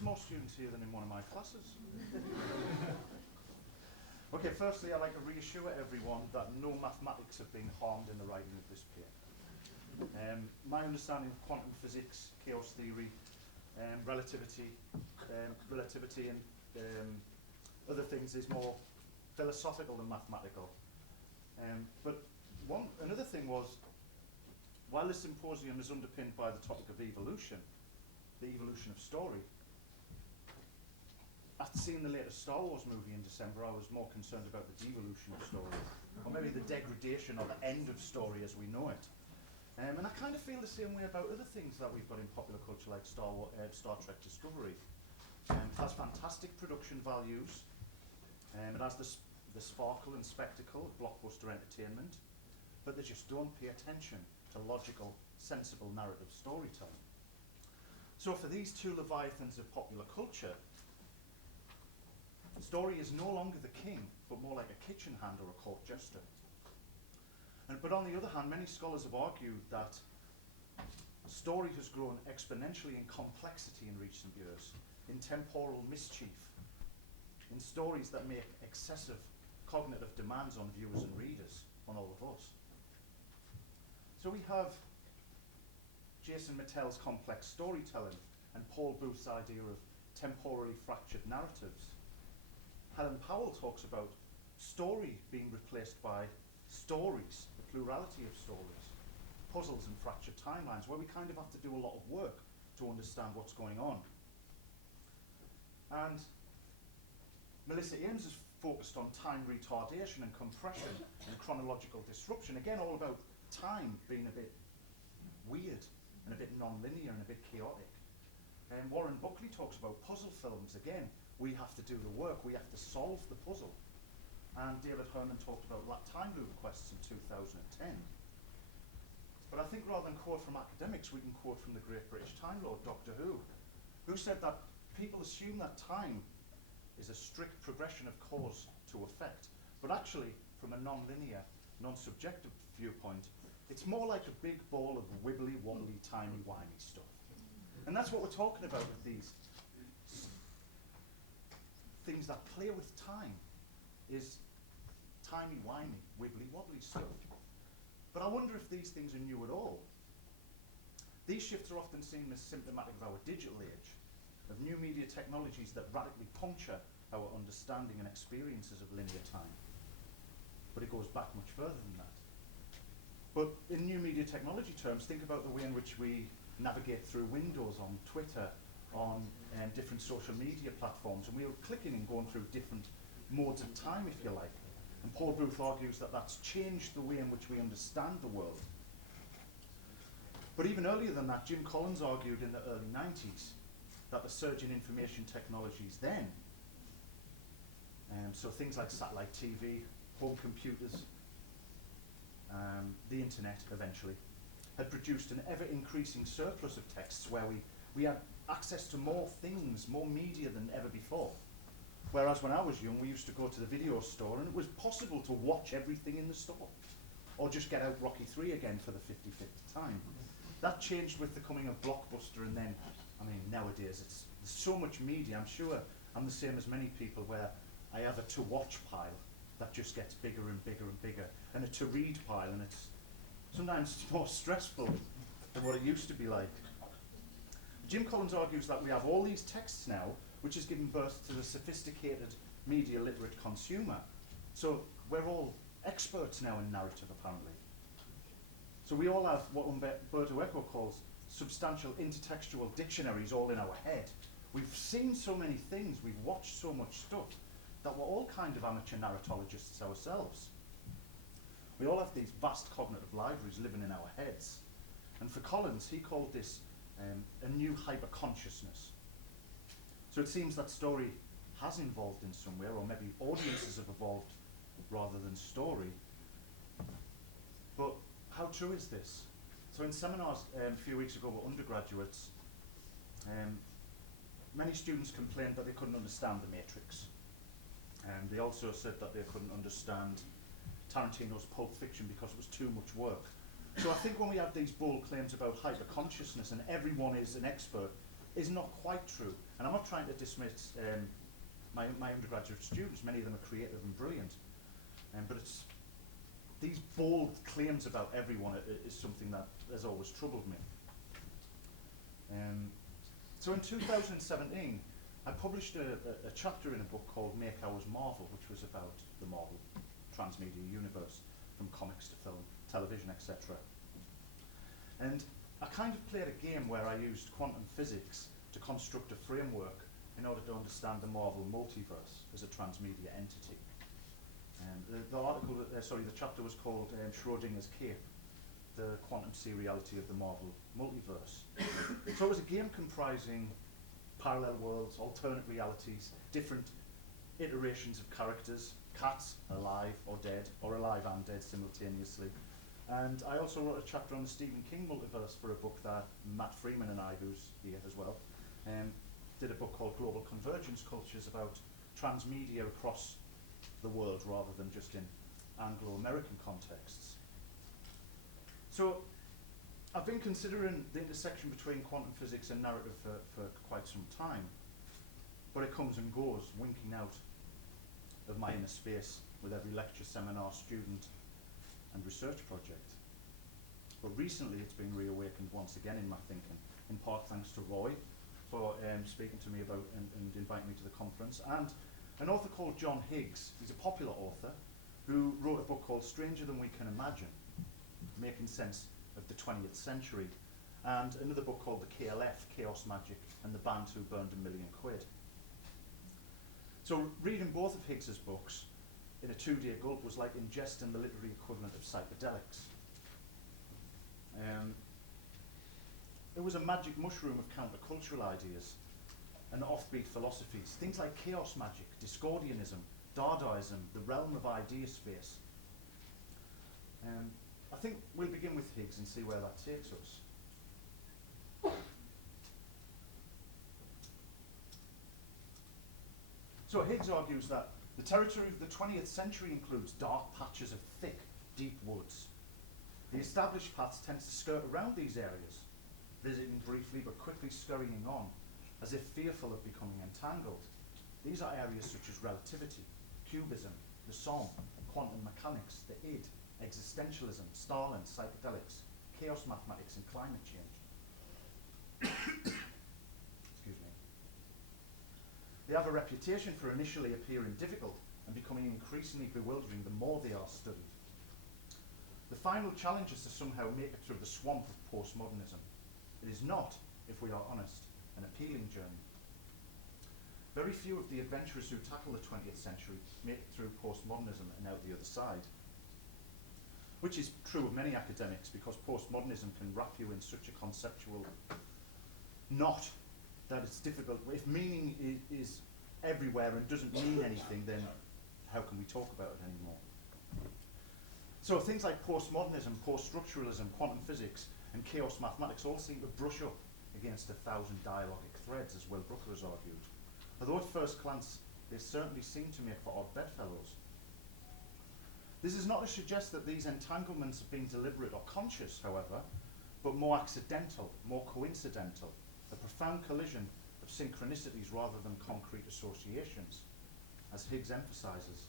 There's more students here than in one of my classes. Okay, firstly, I'd like to reassure everyone that no mathematics have been harmed in the writing of this paper. My understanding of quantum physics, chaos theory, relativity and other things is more philosophical than mathematical. But another thing was, while this symposium is underpinned by the topic of evolution, the evolution of story, after seeing the latest Star Wars movie in December, I was more concerned about the devolution of story, or maybe the degradation or the end of story as we know it. And I kind of feel the same way about other things that we've got in popular culture, like Star Trek Discovery. It has fantastic production values. It has the sparkle and spectacle of blockbuster entertainment, but they just don't pay attention to logical, sensible narrative storytelling. So for these two leviathans of popular culture, story is no longer the king, but more like a kitchen hand or a court jester. But on the other hand, many scholars have argued that story has grown exponentially in complexity in recent years, in temporal mischief, in stories that make excessive cognitive demands on viewers and readers, on all of us. So we have Jason Mattel's complex storytelling and Paul Booth's idea of temporally fractured narratives. Helen Powell talks about story being replaced by stories, the plurality of stories, puzzles and fractured timelines, where we kind of have to do a lot of work to understand what's going on. And Melissa Ames is focused on time retardation and compression and chronological disruption, again all about time being a bit weird and a bit non-linear and a bit chaotic. And Warren Buckley talks about puzzle films, again, we have to do the work, we have to solve the puzzle. And David Herman talked about time loop quests in 2010. But I think rather than quote from academics, we can quote from the great British Time Lord, Doctor who said that people assume that time is a strict progression of cause to effect. But actually, from a non-linear, non-subjective viewpoint, it's more like a big ball of wibbly-wobbly, timey-wimey stuff. And that's what we're talking about with these things that play with time, is timey-wimey, wibbly-wobbly stuff. But I wonder if these things are new at all. These shifts are often seen as symptomatic of our digital age, of new media technologies that radically puncture our understanding and experiences of linear time. But it goes back much further than that. But in new media technology terms, think about the way in which we navigate through Windows, on Twitter, on different social media platforms, and we are clicking and going through different modes of time, if you like. And Paul Booth argues that that's changed the way in which we understand the world. But even earlier than that, Jim Collins argued in the early 90s that the surge in information technologies then, so things like satellite TV, home computers, the internet eventually, had produced an ever-increasing surplus of texts where we had access to more things, more media than ever before. Whereas when I was young, we used to go to the video store and it was possible to watch everything in the store, or just get out Rocky 3 again for the 55th time. That changed with the coming of Blockbuster, and then, I mean, nowadays there's so much media. I'm sure I'm the same as many people, where I have a to-watch pile that just gets bigger and bigger and bigger, and a to-read pile, and it's sometimes more stressful than what it used to be like. Jim Collins argues that we have all these texts now, which has given birth to the sophisticated media literate consumer. So we're all experts now in narrative, apparently. So we all have what Umberto Eco calls substantial intertextual dictionaries all in our head. We've seen so many things, we've watched so much stuff, that we're all kind of amateur narratologists ourselves. We all have these vast cognitive libraries living in our heads. And for Collins, he called this a new hyper-consciousness. So it seems that story has evolved in some way, or maybe audiences have evolved rather than story. But how true is this? So in seminars a few weeks ago with undergraduates, many students complained that they couldn't understand The Matrix. They also said that they couldn't understand Tarantino's Pulp Fiction because it was too much work. So I think when we have these bold claims about hyper-consciousness and everyone is an expert, is not quite true. And I'm not trying to dismiss my undergraduate students. Many of them are creative and brilliant. But it's these bold claims about everyone is something that has always troubled me. So in 2017, I published a chapter in a book called Make Ours Marvel, which was about the Marvel transmedia universe, from comics to film, television, etc. And I kind of played a game where I used quantum physics to construct a framework in order to understand the Marvel multiverse as a transmedia entity. The chapter was called Schrodinger's Cape, the quantum seriality of the Marvel multiverse. So it was a game comprising parallel worlds, alternate realities, different iterations of characters, cats, alive or dead, or alive and dead simultaneously. And I also wrote a chapter on the Stephen King multiverse for a book that Matt Freeman and I, who's here as well, did a book called Global Convergence Cultures about transmedia across the world rather than just in Anglo-American contexts. So I've been considering the intersection between quantum physics and narrative for quite some time, but it comes and goes, winking out of my inner space with every lecture, seminar, student and research project. But recently it's been reawakened once again in my thinking, in part thanks to Roy for speaking to me about and inviting me to the conference, and an author called John Higgs. He's a popular author who wrote a book called Stranger Than We Can Imagine, Making Sense of the 20th Century, and another book called The KLF, Chaos Magic and the Band Who Burned £1 Million. So reading both of Higgs's books in a 2-day gulp was like ingesting the literary equivalent of psychedelics. It was a magic mushroom of countercultural ideas and offbeat philosophies, things like chaos magic, Discordianism, Dadaism, the realm of idea space. I think we'll begin with Higgs and see where that takes us. So Higgs argues that the territory of the 20th century includes dark patches of thick, deep woods. The established paths tend to skirt around these areas, visiting briefly but quickly scurrying on, as if fearful of becoming entangled. These are areas such as relativity, cubism, the Somme, quantum mechanics, the id, existentialism, Stalin, psychedelics, chaos mathematics and climate change. Excuse me. They have a reputation for initially appearing difficult and becoming increasingly bewildering the more they are studied. The final challenge is to somehow make it through the swamp of postmodernism. It is not, if we are honest, an appealing journey. Very few of the adventurers who tackle the 20th century make it through postmodernism and out the other side. Which is true of many academics, because postmodernism can wrap you in such a conceptual knot that it's difficult. If meaning is everywhere and doesn't mean anything, then how can we talk about it anymore? So things like postmodernism, post-structuralism, quantum physics, and chaos mathematics all seem to brush up against 1,000 dialogic threads, as Will Brooker has argued. Although at first glance, they certainly seem to make for odd bedfellows. This is not to suggest that these entanglements have been deliberate or conscious, however, but more accidental, more coincidental, a profound collision of synchronicities rather than concrete associations, as Higgs emphasizes.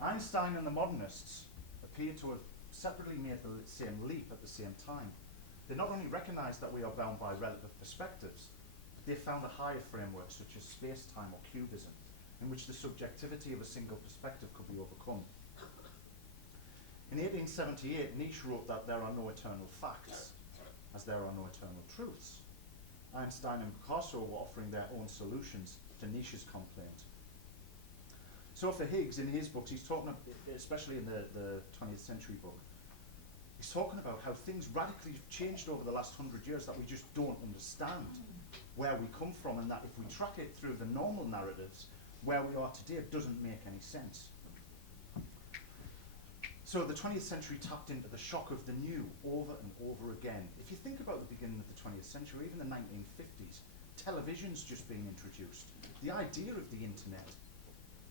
Einstein and the modernists appear to have separately made the same leap at the same time. They not only recognized that we are bound by relative perspectives, but they found a higher framework such as space-time or cubism, in which the subjectivity of a single perspective could be overcome. In 1878, Nietzsche wrote that there are no eternal facts, as there are no eternal truths. Einstein and Picasso were offering their own solutions to Nietzsche's complaint. So for Higgs, in his books, he's talking, especially in the 20th century book, he's talking about how things radically have changed over the last 100 years that we just don't understand where we come from, and that if we track it through the normal narratives, where we are today doesn't make any sense. So the 20th century tapped into the shock of the new over and over again. If you think about the beginning of the 20th century, even the 1950s, television's just being introduced. The idea of the internet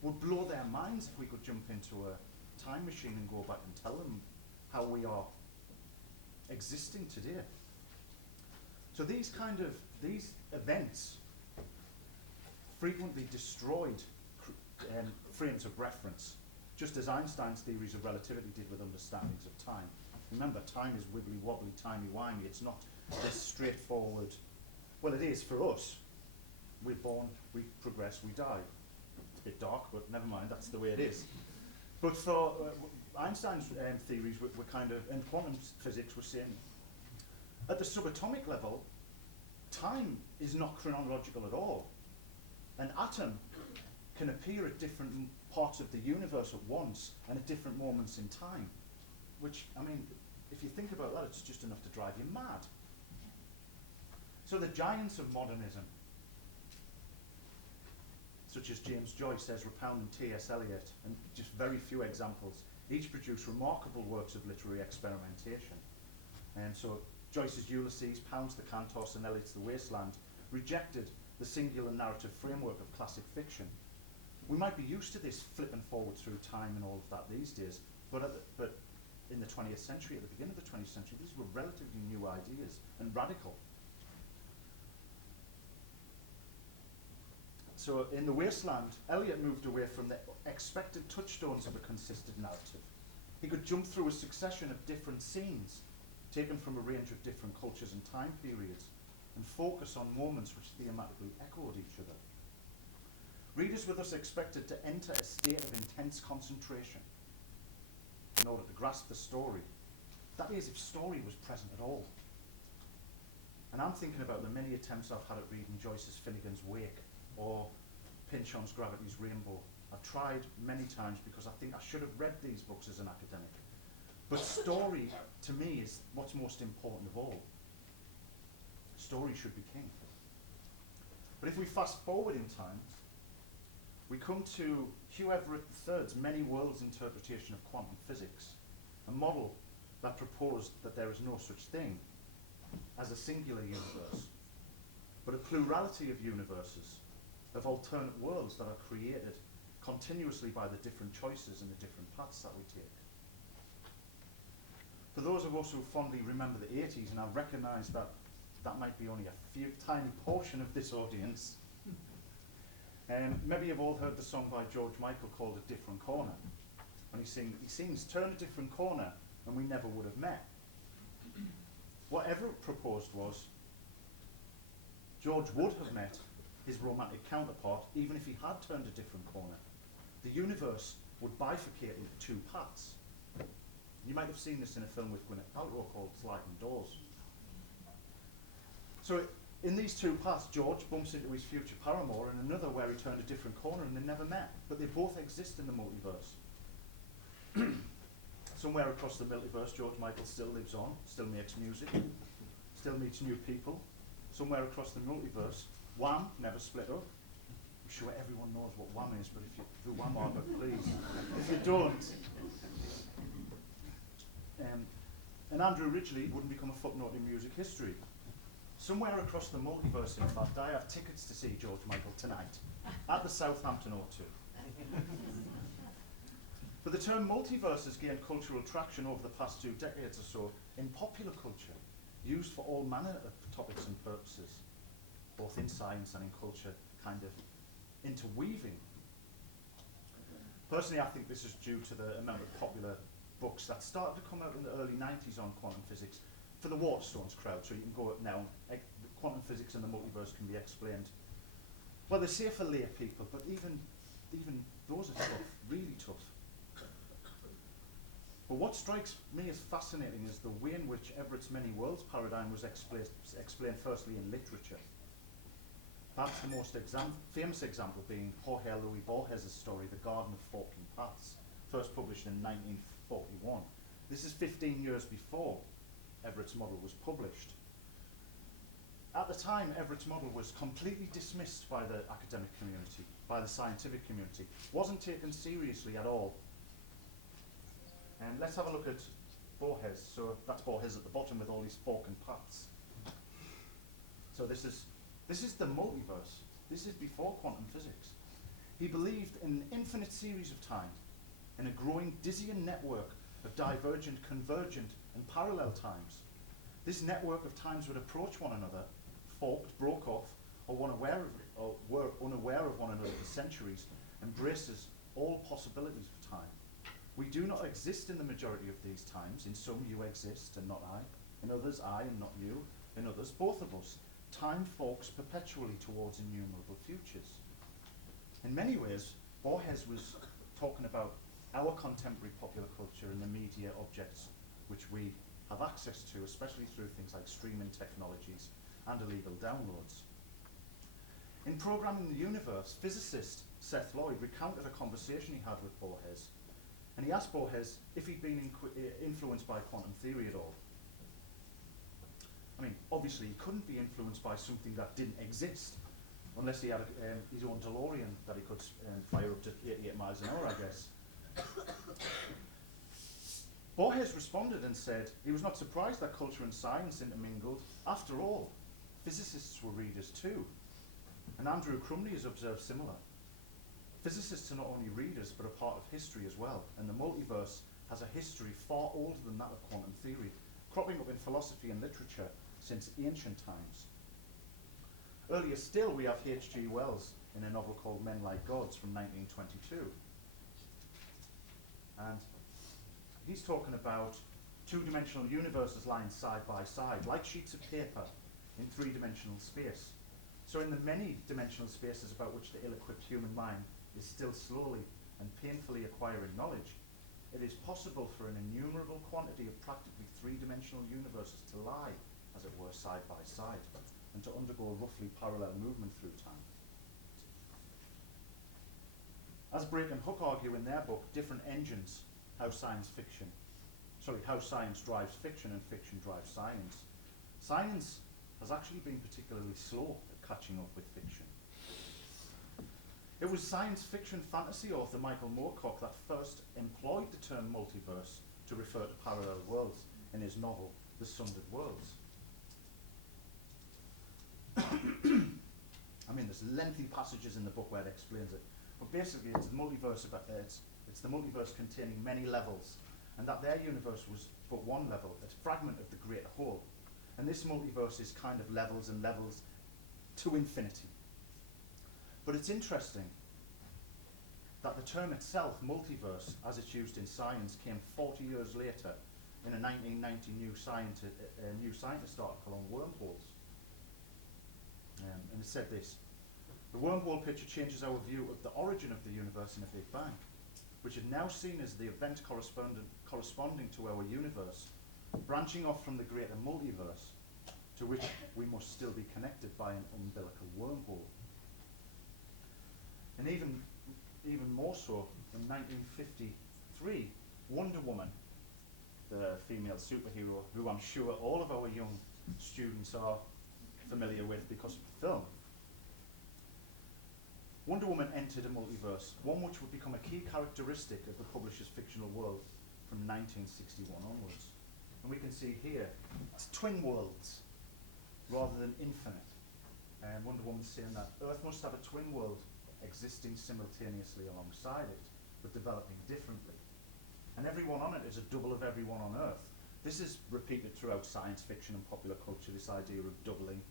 would blow their minds if we could jump into a time machine and go back and tell them how we are existing today. So these events frequently destroyed frames of reference, just as Einstein's theories of relativity did with understandings of time. Remember, time is wibbly wobbly, timey-wimey. It's not this straightforward. Well, it is for us. We're born, we progress, we die. It's a bit dark, but never mind, that's the way it is. But for Einstein's theories were kind of, and quantum physics were saying, at the subatomic level, time is not chronological at all. An atom can appear at different parts of the universe at once and at different moments in time, which, I mean, if you think about that, it's just enough to drive you mad. So the giants of modernism, such as James Joyce, Ezra Pound and T.S. Eliot, and just very few examples, each produced remarkable works of literary experimentation. And so Joyce's Ulysses, Pound's The Cantos, and Eliot's The Wasteland rejected the singular narrative framework of classic fiction. We might be used to this flipping forward through time and all of that these days, but in the 20th century, at the beginning of the 20th century, these were relatively new ideas and radical. So in The Wasteland, Eliot moved away from the expected touchstones of a consistent narrative. He could jump through a succession of different scenes, taken from a range of different cultures and time periods, and focus on moments which thematically echoed each other. Readers were thus expected to enter a state of intense concentration in order to grasp the story. That is, if story was present at all. And I'm thinking about the many attempts I've had at reading Joyce's Finnegan's Wake or Pynchon's Gravity's Rainbow. I've tried many times because I think I should have read these books as an academic. But story, to me, is what's most important of all. Story should be king. But if we fast forward in time, we come to Hugh Everett III's Many Worlds interpretation of quantum physics, a model that proposed that there is no such thing as a singular universe, but a plurality of universes, of alternate worlds that are created continuously by the different choices and the different paths that we take. For those of us who fondly remember the 80s, and I recognise that that might be only a tiny portion of this audience, maybe you've all heard the song by George Michael called A Different Corner. When he sings, turn a different corner and we never would have met. What Everett proposed was, George would have met his romantic counterpart even if he had turned a different corner. The universe would bifurcate into two paths. You might have seen this in a film with Gwyneth Paltrow called Sliding Doors. So in these two paths, George bumps into his future paramour and another where he turned a different corner and they never met. But they both exist in the multiverse. Somewhere across the multiverse, George Michael still lives on, still makes music, still meets new people. Somewhere across the multiverse, Wham never split up. I'm sure everyone knows what Wham is, but if you do Wham are, but please, if you don't. And Andrew Ridgeley wouldn't become a footnote in music history. Somewhere across the multiverse, in fact, I have tickets to see George Michael tonight at the Southampton O2. But the term multiverse has gained cultural traction over the past 2 decades or so in popular culture, used for all manner of topics and purposes, both in science and in culture, kind of interweaving. Personally, I think this is due to the amount of popular books that started to come out in the early 90s on quantum physics for the Waterstones crowd. So you can go now, quantum physics and the multiverse can be explained. Well, they're safe for lay people, but even those are tough, really tough. But what strikes me as fascinating is the way in which Everett's many worlds paradigm was explained firstly in literature. Perhaps the most famous example being Jorge Luis Borges' story, The Garden of Forking Paths, first published in 1941. This is 15 years before Everett's model was published. At the time, Everett's model was completely dismissed by the academic community, by the scientific community. Wasn't taken seriously at all. And let's have a look at Borges. So that's Borges at the bottom with all these forking paths. So this is the multiverse. This is before quantum physics. He believed in an infinite series of time, in a growing dizzying network of divergent, convergent, and parallel times. This network of times would approach one another, forked, broke off, or were unaware of one another for centuries, embraces all possibilities of time. We do not exist in the majority of these times. In some, you exist and not I. In others, I and not you. In others, both of us. Time forks perpetually towards innumerable futures. In many ways, Borges was talking about our contemporary popular culture and the media objects which we have access to, especially through things like streaming technologies and illegal downloads. In Programming the Universe, physicist Seth Lloyd recounted a conversation he had with Borges, and he asked Borges if he'd been influenced by quantum theory at all. I mean, obviously he couldn't be influenced by something that didn't exist, unless he had his own DeLorean that he could fire up to 88 miles an hour, I guess. Borges responded and said he was not surprised that culture and science intermingled. After all, physicists were readers too. And Andrew Crumley has observed similar. Physicists are not only readers, but a part of history as well, and the multiverse has a history far older than that of quantum theory, cropping up in philosophy and literature since ancient times. Earlier still, we have H.G. Wells in a novel called Men Like Gods from 1922. And he's talking about two-dimensional universes lying side by side, like sheets of paper in three-dimensional space. So in the many-dimensional spaces about which the ill-equipped human mind is still slowly and painfully acquiring knowledge, it is possible for an innumerable quantity of practically three-dimensional universes to lie, as it were, side by side, and to undergo roughly parallel movement through time. As Brake and Hook argue in their book, Different Engines, how science drives fiction and fiction drives science. Science has actually been particularly slow at catching up with fiction. It was science fiction fantasy author Michael Moorcock that first employed the term multiverse to refer to parallel worlds in his novel, The Sundered Worlds. I mean, there's lengthy passages in the book where it explains it, but basically it's the multiverse it's the multiverse containing many levels, and that their universe was but one level, a fragment of the greater whole. And this multiverse is kind of levels and levels to infinity. But it's interesting that the term itself, multiverse, as it's used in science, came 40 years later in a 1990 New Scientist article on wormholes. And it said this: the wormhole picture changes our view of the origin of the universe in a Big Bang, which is now seen as the event corresponding to our universe, branching off from the greater multiverse, to which we must still be connected by an umbilical wormhole. And even more so, in 1953, Wonder Woman, the female superhero, who I'm sure all of our young students are familiar with because of the film, Wonder Woman entered a multiverse, one which would become a key characteristic of the publisher's fictional world from 1961 onwards. And we can see here, it's twin worlds rather than infinite. And Wonder Woman's saying that Earth must have a twin world existing simultaneously alongside it, but developing differently. And everyone on it is a double of everyone on Earth. This is repeated throughout science fiction and popular culture, this idea of doubling.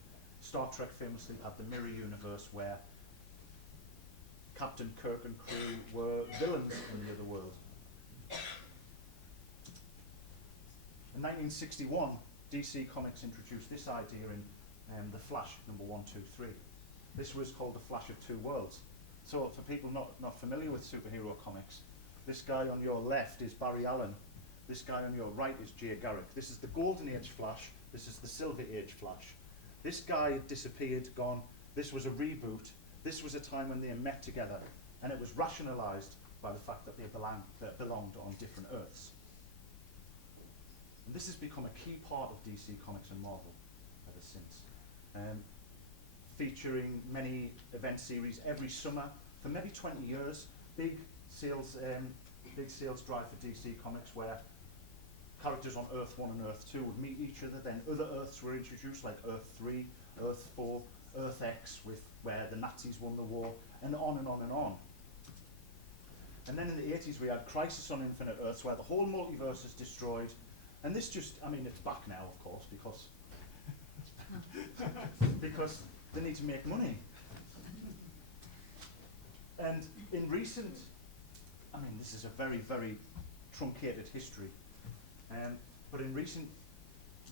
Star Trek famously had the mirror universe where Captain Kirk and crew were villains in the other world. In 1961, DC Comics introduced this idea in The Flash #123. This was called The Flash of Two Worlds. So for people not familiar with superhero comics, this guy on your left is Barry Allen, this guy on your right is Jay Garrick. This is the Golden Age Flash, this is the Silver Age Flash. This guy had disappeared, gone, this was a reboot, this was a time when they met together, and it was rationalised by the fact that they belonged on different Earths. And this has become a key part of DC Comics and Marvel ever since. Featuring many event series every summer for maybe 20 years, big sales drive for DC Comics where characters on Earth 1 and Earth 2 would meet each other, then other Earths were introduced like Earth 3, Earth 4, Earth X, where the Nazis won the war, and on and on and on. And then in the 80s we had Crisis on Infinite Earths, where the whole multiverse is destroyed, And this just, I mean, it's back now, of course, because because they need to make money. And in recent, I mean, this is a very, very truncated history, but in recent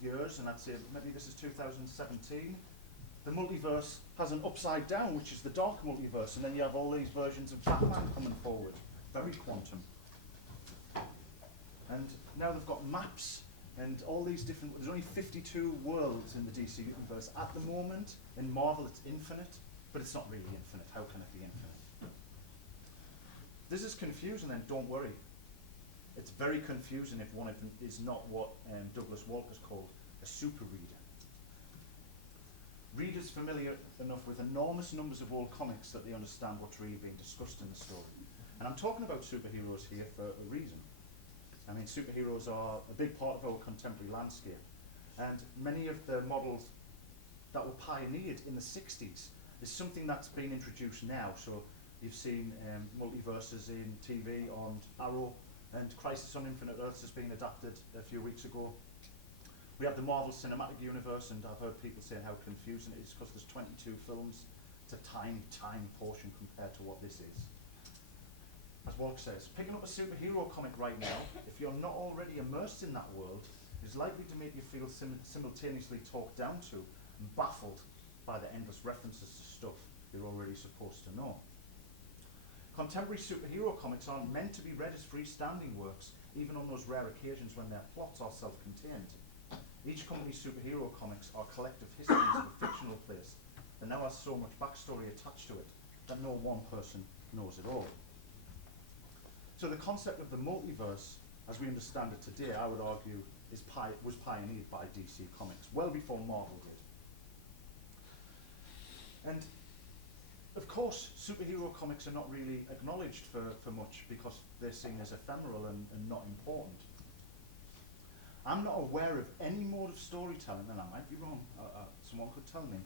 years, and I'd say maybe this is 2017, the multiverse has an upside down, which is the dark multiverse, and then you have all these versions of Batman coming forward, very quantum. And now they've got maps and all these different, there's only 52 worlds in the DC universe at the moment. In Marvel it's infinite, but it's not really infinite. How can it be infinite? This is confusing, then don't worry. It's very confusing if one of them is not what Douglas Walker's called a super reader. Readers familiar enough with enormous numbers of old comics that they understand what's really being discussed in the story. And I'm talking about superheroes here for a reason. I mean, superheroes are a big part of our contemporary landscape. And many of the models that were pioneered in the 60s is something that's been introduced now. So you've seen multiverses in TV on Arrow, and Crisis on Infinite Earths has been adapted a few weeks ago. We have the Marvel Cinematic Universe, and I've heard people saying how confusing it is because there's 22 films. It's a tiny, tiny portion compared to what this is. As Walker says, picking up a superhero comic right now, if you're not already immersed in that world, is likely to make you feel simultaneously talked down to and baffled by the endless references to stuff you're already supposed to know. Contemporary superhero comics aren't meant to be read as freestanding works, even on those rare occasions when their plots are self-contained. Each company's superhero comics are collective histories of a fictional place that now has so much backstory attached to it that no one person knows it all. So the concept of the multiverse, as we understand it today, I would argue, was pioneered by DC Comics, well before Marvel did. And of course, superhero comics are not really acknowledged for much because they're seen as ephemeral and not important. I'm not aware of any mode of storytelling, and I might be wrong, someone could tell me,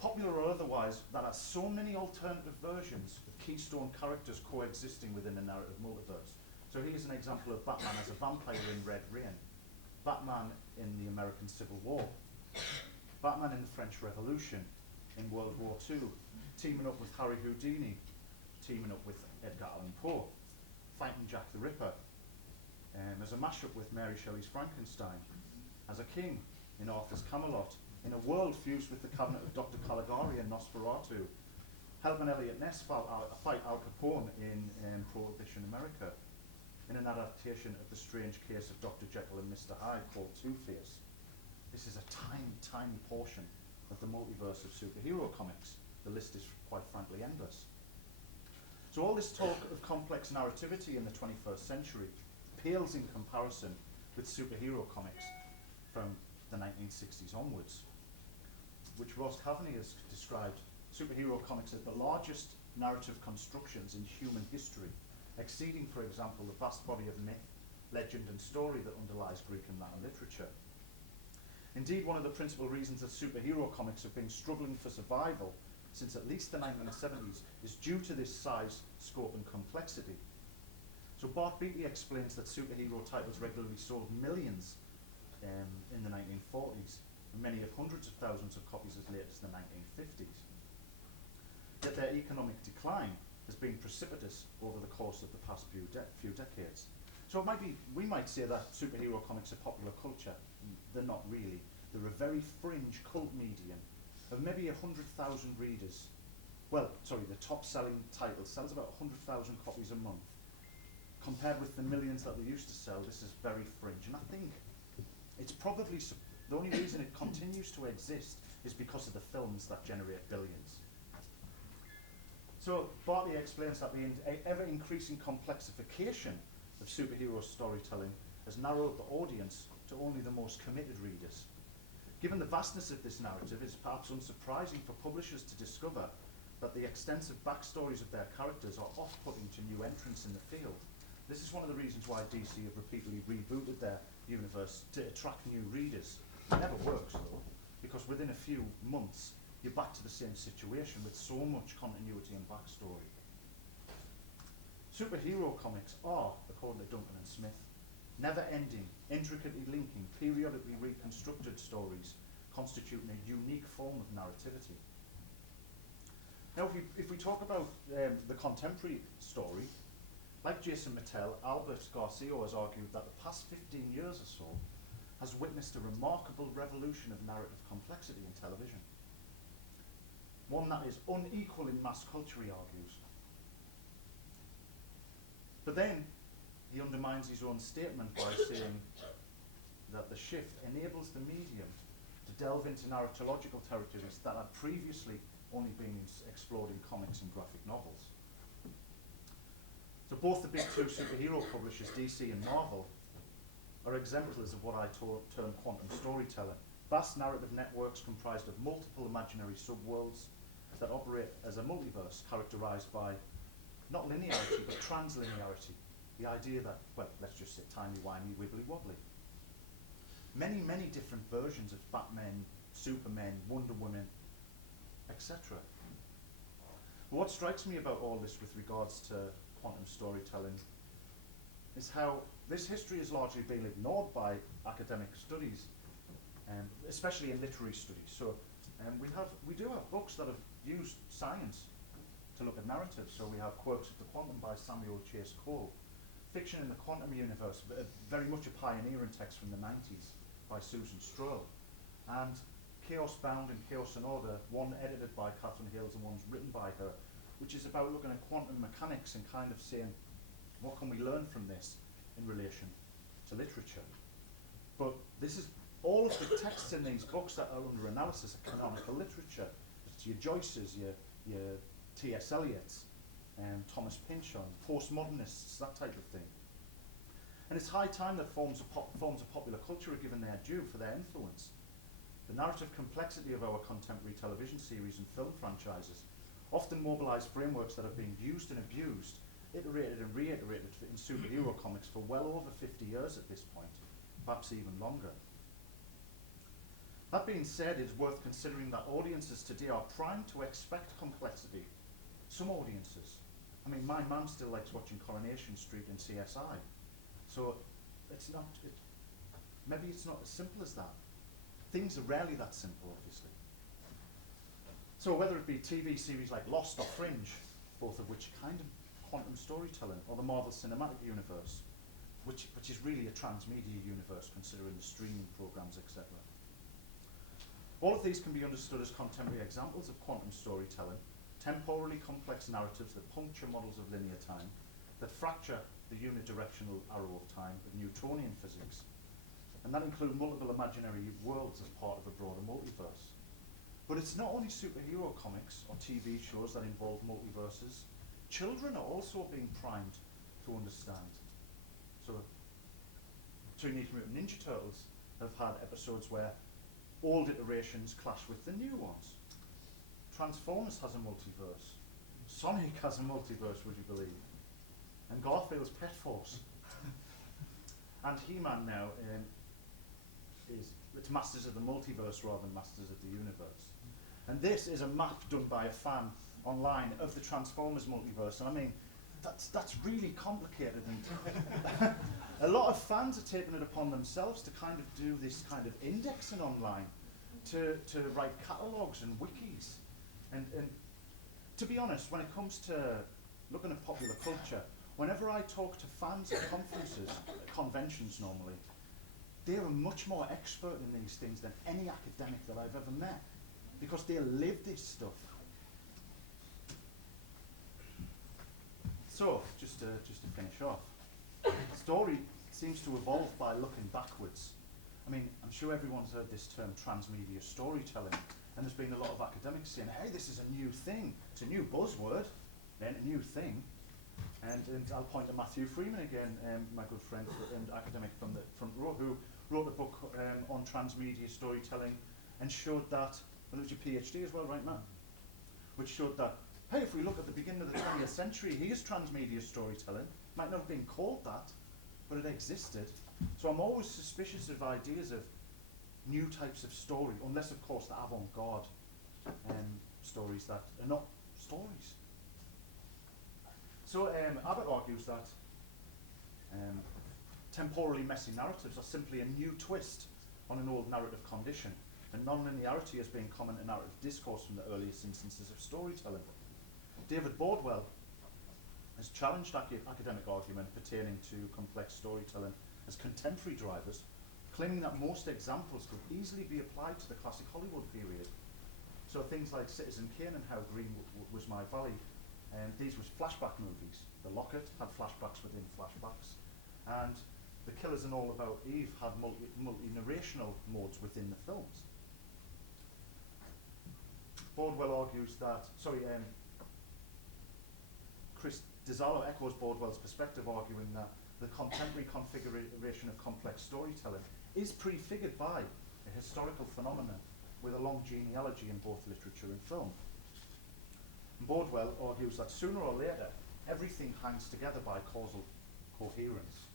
popular or otherwise, that has so many alternative versions of keystone characters coexisting within a narrative multiverse. So here's an example of Batman as a vampire in Red Rain, Batman in the American Civil War, Batman in the French Revolution, in World War II, teaming up with Harry Houdini, teaming up with Edgar Allan Poe, fighting Jack the Ripper, as a mashup with Mary Shelley's Frankenstein, as a king in Arthur's Camelot, in a world fused with the cabinet of Dr. Caligari and Nosferatu, helping Elliot Ness fight Al Capone in Prohibition America, in an adaptation of The Strange Case of Dr. Jekyll and Mr. Hyde called Two-Face. This is a tiny, tiny portion of the multiverse of superhero comics. The list is quite frankly endless. So all this talk of complex narrativity in the 21st century pales in comparison with superhero comics from the 1960s onwards, which Ross Cavaney has described superhero comics as the largest narrative constructions in human history, exceeding, for example, the vast body of myth, legend and story that underlies Greek and Latin literature. Indeed, one of the principal reasons that superhero comics have been struggling for survival since at least the 1970s is due to this size, scope and complexity. So Bart Beatty explains that superhero titles regularly sold millions in the 1940s, and many of hundreds of thousands of copies as late as the 1950s. Yet their economic decline has been precipitous over the course of the past few decades. So it might be, we might say that superhero comics are popular culture. They're not really. They're a very fringe cult medium of maybe 100,000 readers. Well, sorry, the top selling title sells about 100,000 copies a month. Compared with the millions that they used to sell, this is very fringe. And I think it's probably, the only reason it continues to exist is because of the films that generate billions. So Bartley explains that the ever-increasing complexification of superhero storytelling has narrowed the audience to only the most committed readers. Given the vastness of this narrative, it is perhaps unsurprising for publishers to discover that the extensive backstories of their characters are off-putting to new entrants in the field. This is one of the reasons why DC have repeatedly rebooted their universe to attract new readers. It never works though, because within a few months you're back to the same situation with so much continuity and backstory. Superhero comics are, according to Duncan and Smith, never-ending, intricately linking, periodically reconstructed stories constituting a unique form of narrativity. Now, if we talk about the contemporary story, like Jason Mattel, Albert Garcia has argued that the past 15 years or so has witnessed a remarkable revolution of narrative complexity in television. One that is unequal in mass culture, he argues. But then he undermines his own statement by saying that the shift enables the medium to delve into narratological territories that had previously only been explored in comics and graphic novels. So both the big two superhero publishers, DC and Marvel, are exemplars of what I term quantum storytelling. Vast narrative networks comprised of multiple imaginary subworlds that operate as a multiverse characterized by not linearity, but translinearity. The idea that, well, let's just say timey-wimey, wibbly-wobbly. Many, many different versions of Batman, Superman, Wonder Woman, etc. But what strikes me about all this with regards to quantum storytelling is how this history has largely been ignored by academic studies, especially in literary studies. So we do have books that have used science to look at narratives. So we have Quirks of the Quantum by Samuel Chase Cole, Fiction in the Quantum Universe, very much a pioneering text from the 90s by Susan Stroll, and Chaos Bound and Chaos and Order, one edited by Catherine Hales and one's written by her, which is about looking at quantum mechanics and kind of saying, what can we learn from this in relation to literature? But this is all of the texts in these books that are under analysis of canonical literature. It's your Joyces, your T.S. Eliot's, Thomas Pynchon, postmodernists, that type of thing. And it's high time that forms of popular culture are given their due for their influence. The narrative complexity of our contemporary television series and film franchises often mobilize frameworks that have been used and abused, iterated and reiterated in superhero comics for well over 50 years at this point, perhaps even longer. That being said, it's worth considering that audiences today are primed to expect complexity. Some audiences. I mean, my mum still likes watching Coronation Street and CSI. So maybe it's not as simple as that. Things are rarely that simple, obviously. So whether it be TV series like Lost or Fringe, both of which are kind of quantum storytelling, or the Marvel Cinematic Universe, which is really a transmedia universe considering the streaming programs, etc. All of these can be understood as contemporary examples of quantum storytelling, temporally complex narratives that puncture models of linear time, that fracture the unidirectional arrow of time of Newtonian physics, and that include multiple imaginary worlds as part of a broader multiverse. But it's not only superhero comics or TV shows that involve multiverses. Children are also being primed to understand. So, Teenage Mutant Ninja Turtles have had episodes where old iterations clash with the new ones. Transformers has a multiverse. Sonic has a multiverse, would you believe? And Garfield's Pet Force. And He-Man now it's Masters of the Multiverse rather than Masters of the Universe. And this is a map done by a fan online of the Transformers multiverse. And I mean, that's really complicated. And a lot of fans are taking it upon themselves to kind of do this kind of indexing online, to write catalogues and wikis. And to be honest, when it comes to looking at popular culture, whenever I talk to fans at conferences, conventions normally, they are much more expert in these things than any academic that I've ever met, because they live this stuff. So, just to finish off, the story seems to evolve by looking backwards. I mean, I'm sure everyone's heard this term transmedia storytelling, and there's been a lot of academics saying, hey, this is a new thing. It's a new buzzword, then a new thing. And I'll point to Matthew Freeman again, my good friend and academic from the front row, who wrote a book on transmedia storytelling and showed that, well, it was your PhD as well, right, Matt? Which showed that, hey, if we look at the beginning of the 20th century, here's transmedia storytelling. Might not have been called that, but it existed. So I'm always suspicious of ideas of new types of story, unless, of course, the avant-garde stories that are not stories. So Abbott argues that Temporally messy narratives are simply a new twist on an old narrative condition, and non-linearity has been common in narrative discourse from the earliest instances of storytelling. David Bordwell has challenged academic argument pertaining to complex storytelling as contemporary drivers, claiming that most examples could easily be applied to the classic Hollywood period. So things like Citizen Kane and How Green Was My Valley, these was flashback movies. The Locket had flashbacks within flashbacks, and The Killers and All About Eve had multi-narrational modes within the films. Bordwell argues that, Chris DiZarlo echoes Bordwell's perspective, arguing that the contemporary configuration of complex storytelling is prefigured by a historical phenomenon with a long genealogy in both literature and film. And Bordwell argues that sooner or later, everything hangs together by causal coherence.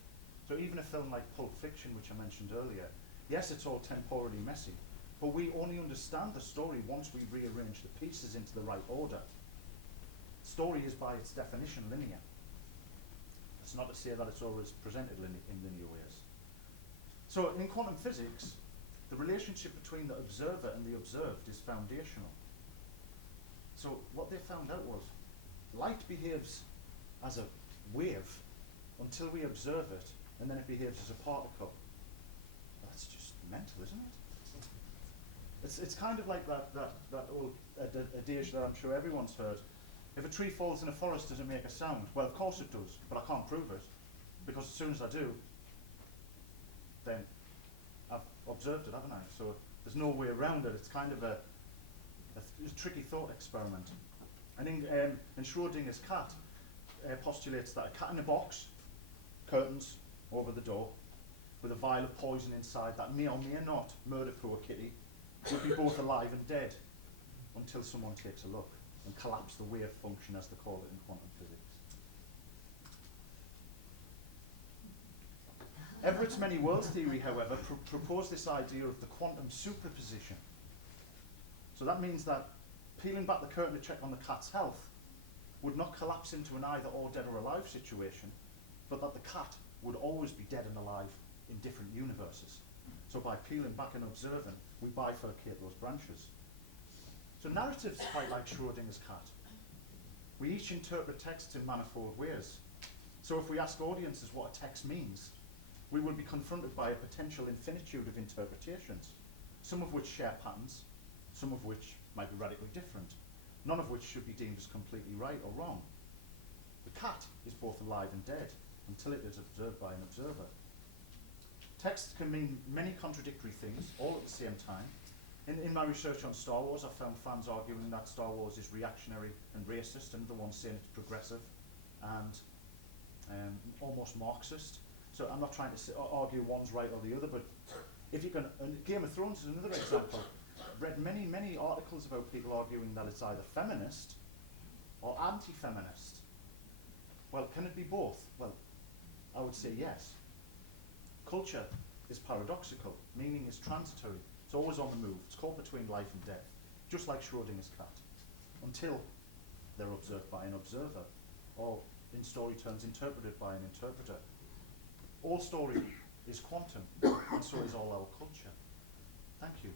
So even a film like Pulp Fiction, which I mentioned earlier, yes, it's all temporally messy, but we only understand the story once we rearrange the pieces into the right order. Story is by its definition linear. It's not to say that it's always presented in linear ways. So in quantum physics, the relationship between the observer and the observed is foundational. So what they found out was light behaves as a wave until we observe it, and then it behaves as a particle. That's just mental, isn't it? It's kind of like that old adage that I'm sure everyone's heard. If a tree falls in a forest, does it make a sound? Well, of course it does, but I can't prove it, because as soon as I do, then I've observed it, haven't I? So there's no way around it. It's kind of a tricky thought experiment. And in Schrodinger's cat postulates that a cat in a box, curtains over the door, with a vial of poison inside that may or may not murder poor kitty, would be both alive and dead until someone takes a look and collapse the wave function, as they call it in quantum physics. Everett's many worlds theory, however, proposed this idea of the quantum superposition. So that means that peeling back the curtain to check on the cat's health would not collapse into an either or dead or alive situation, but that the cat would always be dead and alive in different universes. So by peeling back and observing, we bifurcate those branches. So narratives quite like Schrodinger's cat. We each interpret texts in manifold ways. So if we ask audiences what a text means, we will be confronted by a potential infinitude of interpretations, some of which share patterns, some of which might be radically different, none of which should be deemed as completely right or wrong. The cat is both alive and dead until it is observed by an observer. Text can mean many contradictory things all at the same time. In my research on Star Wars, I found fans arguing that Star Wars is reactionary and racist, and the ones saying it's progressive and almost Marxist. So I'm not trying to argue one's right or the other, but if you can, Game of Thrones is another example. I've read many articles about people arguing that it's either feminist or anti-feminist. Well, can it be both? Well, I would say yes. Culture is paradoxical. Meaning is transitory. It's always on the move. It's caught between life and death, just like Schrodinger's cat, until they're observed by an observer, or in story terms, interpreted by an interpreter. All story is quantum, and so is all our culture. Thank you.